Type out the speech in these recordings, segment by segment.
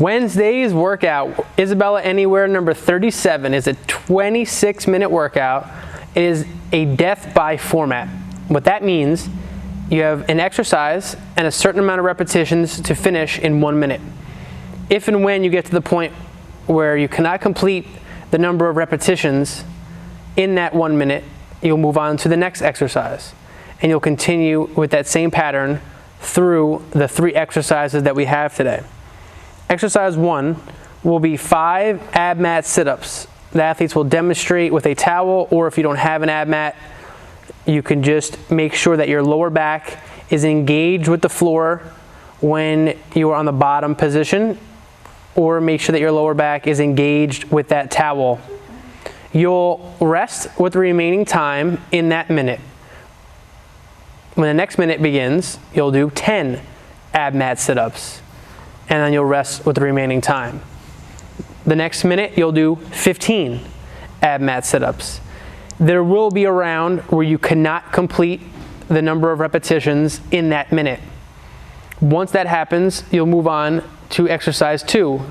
Wednesday's workout, Isabella Anywhere number 37, is a 26-minute workout. It is a death by format. What that means, you have an exercise and a certain amount of repetitions to finish in 1 minute. If and when you get to the point where you cannot complete the number of repetitions in that 1 minute, you'll move on to the next exercise. And you'll continue with that same pattern through the 3 exercises that we have today. Exercise 1 will be 5 ab mat sit-ups. The athletes will demonstrate with a towel, or if you don't have an ab mat, you can just make sure that your lower back is engaged with the floor when you are on the bottom position, or make sure that your lower back is engaged with that towel. You'll rest with the remaining time in that minute. When the next minute begins, you'll do 10 ab mat sit-ups, and then you'll rest with the remaining time. The next minute, you'll do 15 ab mat sit-ups. There will be a round where you cannot complete the number of repetitions in that minute. Once that happens, you'll move on to exercise 2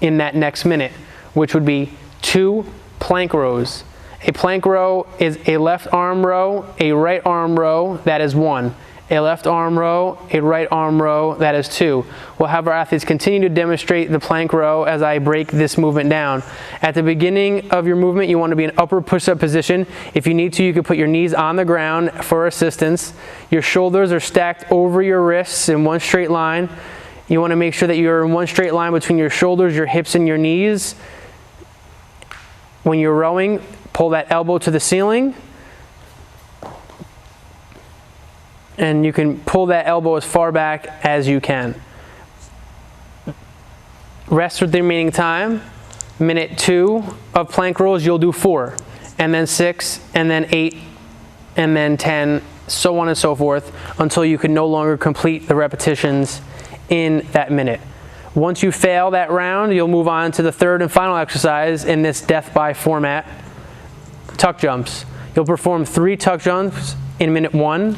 in that next minute, which would be 2 plank rows. A plank row is a left arm row, a right arm row, that is 1. A left arm row, a right arm row, that is 2. We'll have our athletes continue to demonstrate the plank row as I break this movement down. At the beginning of your movement, you want to be in upper push-up position. If you need to, you can put your knees on the ground for assistance. Your shoulders are stacked over your wrists in one straight line. You want to make sure that you're in one straight line between your shoulders, your hips, and your knees. When you're rowing, pull that elbow to the ceiling. And you can pull that elbow as far back as you can. Rest with the remaining time. Minute 2 of plank rows, you'll do 4, and then 6, and then 8, and then 10, so on and so forth, until you can no longer complete the repetitions in that minute. Once you fail that round, you'll move on to the 3rd and final exercise in this death by format, tuck jumps. You'll perform 3 tuck jumps in minute 1.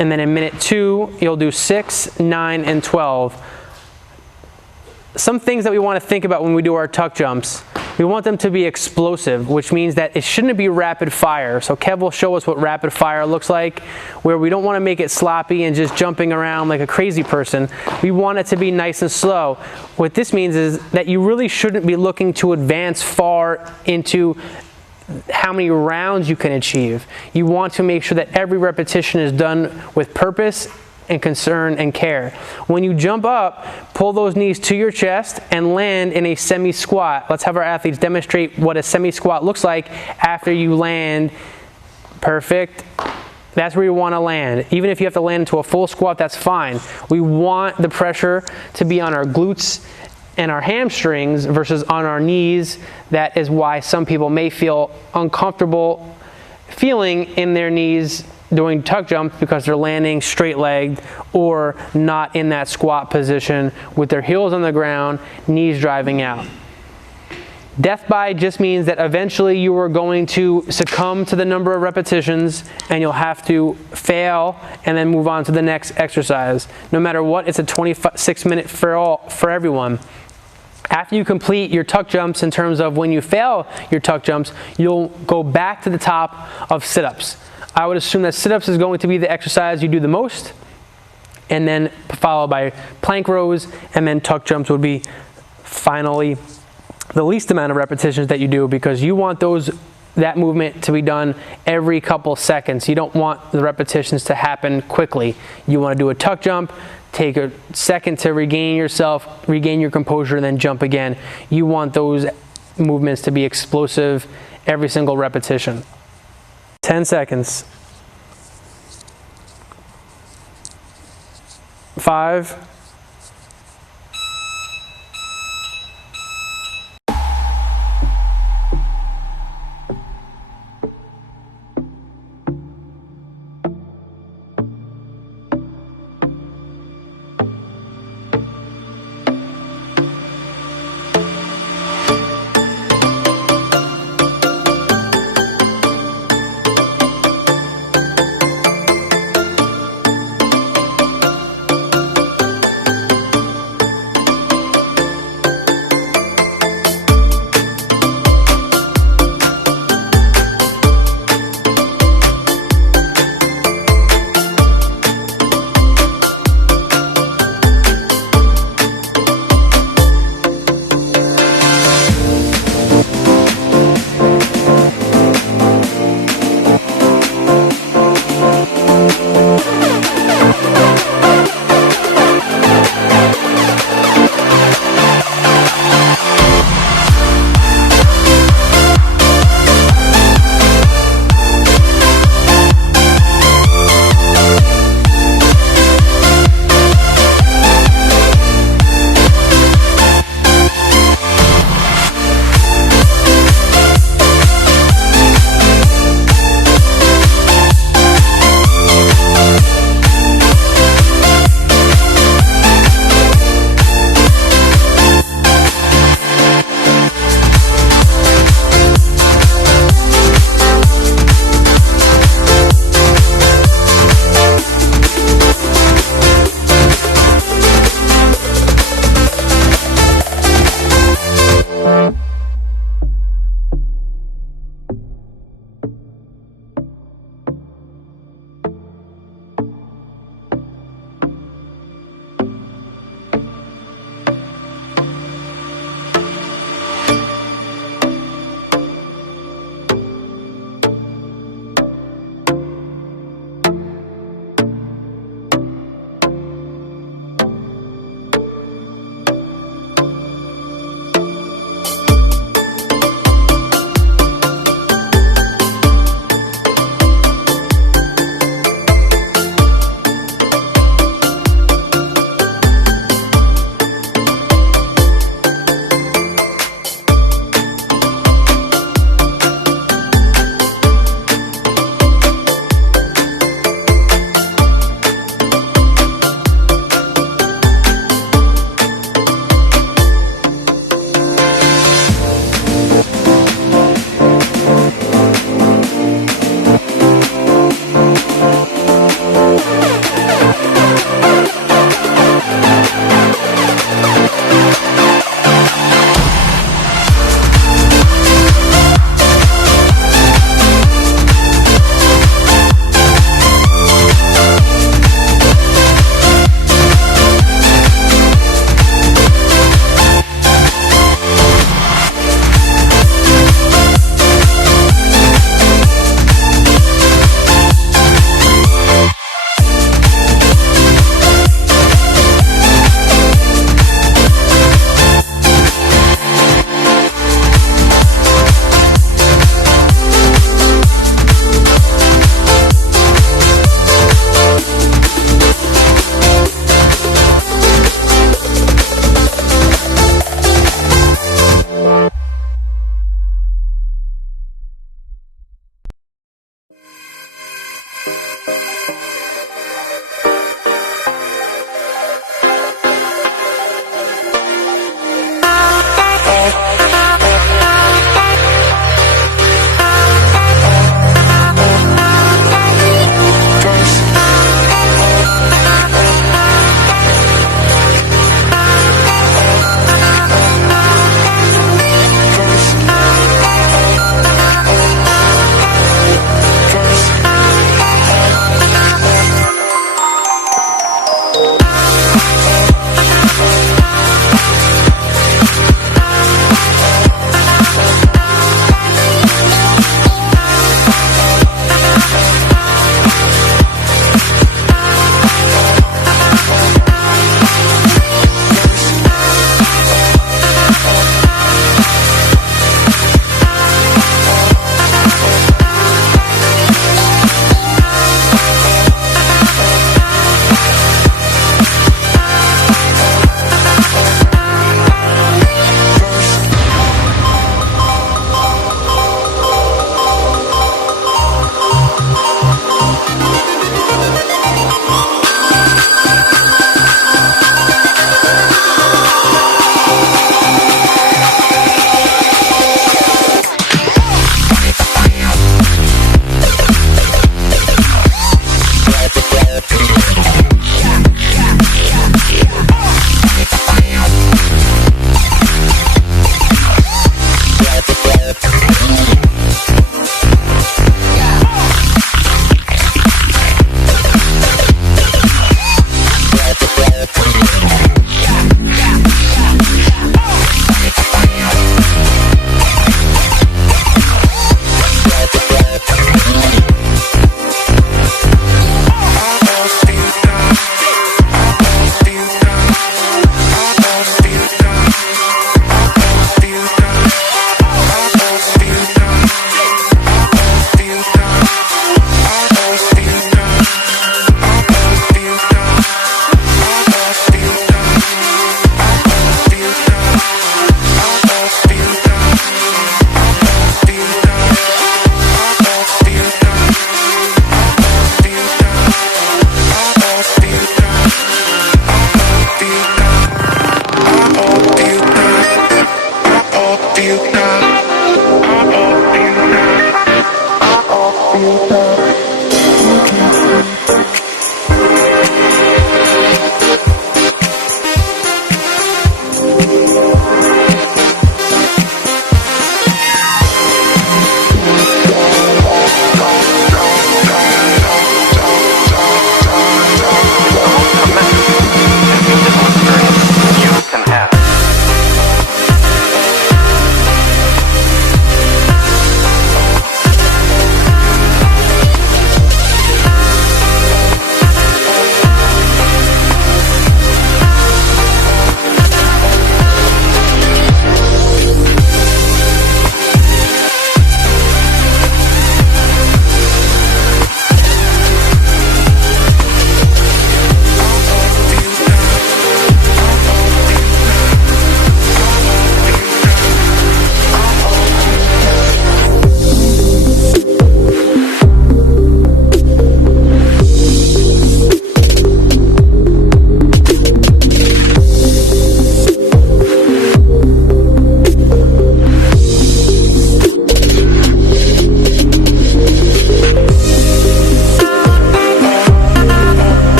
And then in minute 2, you'll do 6, 9, and 12. Some things that we want to think about when we do our tuck jumps. We want them to be explosive, which means that it shouldn't be rapid fire. So Kev will show us what rapid fire looks like, where we don't want to make it sloppy and just jumping around like a crazy person. We want it to be nice and slow. What this means is that you really shouldn't be looking to advance far into how many rounds you can achieve. You want to make sure that every repetition is done with purpose and concern and care. When you jump up, pull those knees to your chest and land in a semi-squat. Let's have our athletes demonstrate what a semi-squat looks like after you land. Perfect. That's where you want to land. Even if you have to land into a full squat, that's fine. We want the pressure to be on our glutes and our hamstrings versus on our knees. That is why some people may feel uncomfortable feeling in their knees doing tuck jumps, because they're landing straight-legged or not in that squat position with their heels on the ground, knees driving out. Death by just means that eventually you are going to succumb to the number of repetitions and you'll have to fail and then move on to the next exercise. No matter what, it's a 26-minute for everyone. After you complete your tuck jumps, in terms of when you fail your tuck jumps, you'll go back to the top of sit-ups. I would assume that sit-ups is going to be the exercise you do the most, and then followed by plank rows, and then tuck jumps would be finally the least amount of repetitions that you do, because you want that movement to be done every couple seconds. You don't want the repetitions to happen quickly. You want to do a tuck jump, take a second to regain yourself, regain your composure, and then jump again. You want those movements to be explosive every single repetition. 10 seconds. 5.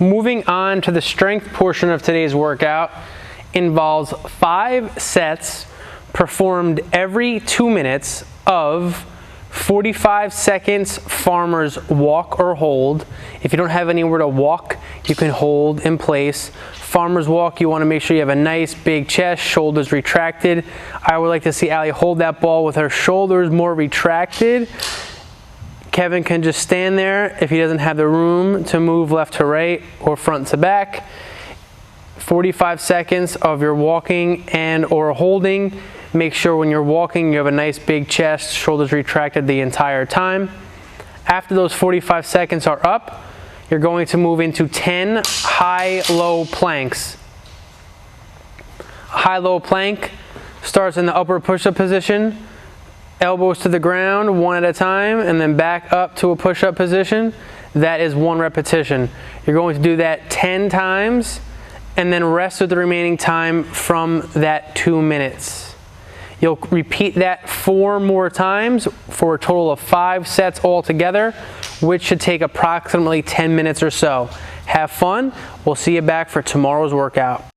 Moving on to the strength portion of today's workout involves 5 sets performed every 2 minutes of 45 seconds farmer's walk or hold. If you don't have anywhere to walk, you can hold in place. Farmer's walk, you want to make sure you have a nice big chest, shoulders retracted. I would like to see Allie hold that ball with her shoulders more retracted. Kevin can just stand there if he doesn't have the room to move left to right or front to back. 45 seconds of your walking and or holding. Make sure when you're walking you have a nice big chest, shoulders retracted the entire time. After those 45 seconds are up, you're going to move into 10 high-low planks. High-low plank starts in the upward push-up position, elbows to the ground one at a time, and then back up to a push-up position. That is 1 repetition. You're going to do that 10 times and then rest with the remaining time from that 2 minutes. You'll repeat that 4 more times for a total of 5 sets altogether, which should take approximately 10 minutes or so. Have fun. We'll see you back for tomorrow's workout.